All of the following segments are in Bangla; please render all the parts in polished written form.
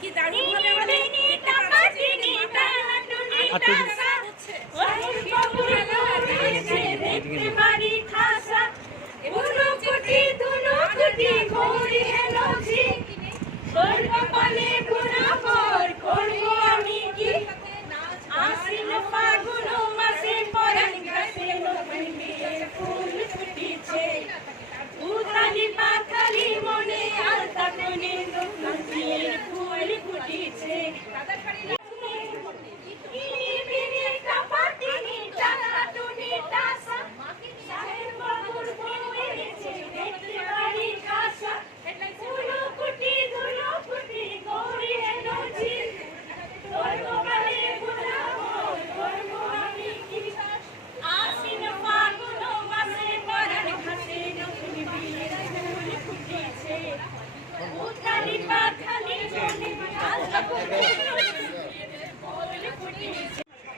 কি দারুণ ভাবে আমাদের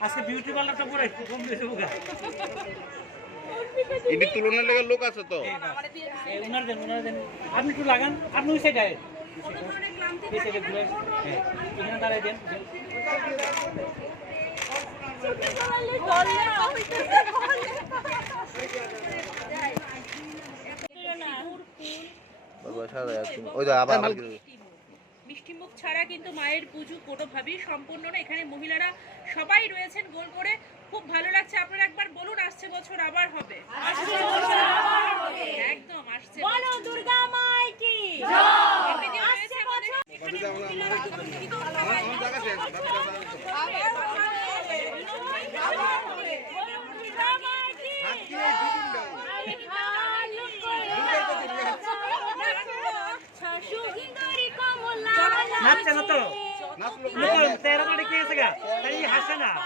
আজকে বিউটি পার্লারটা পুরো কম দিয়েছে বুকা এটি তুলনার লাগা লোক আছে তো উনার দেন আপনি একটু লাগান আপনি ওই সাইডে আয় এই সাইডে ঘুরে এখানে দাঁড়ায় দেন মিষ্টি মুখ ছাড়া কিন্তু মায়ের পুজো কোনোভাবেই সম্পূর্ণ না। এখানে মহিলারা সবাই রয়েছেন গোল করে, খুব ভালো লাগছে। আপনারা একবার বলুন আসছে বছর আবার হবে, একদম আসছে। বলো দুর্গা মাই কি নাচছে না তো, তেরো কোটি কি গেছে গা, তাই হাসে না।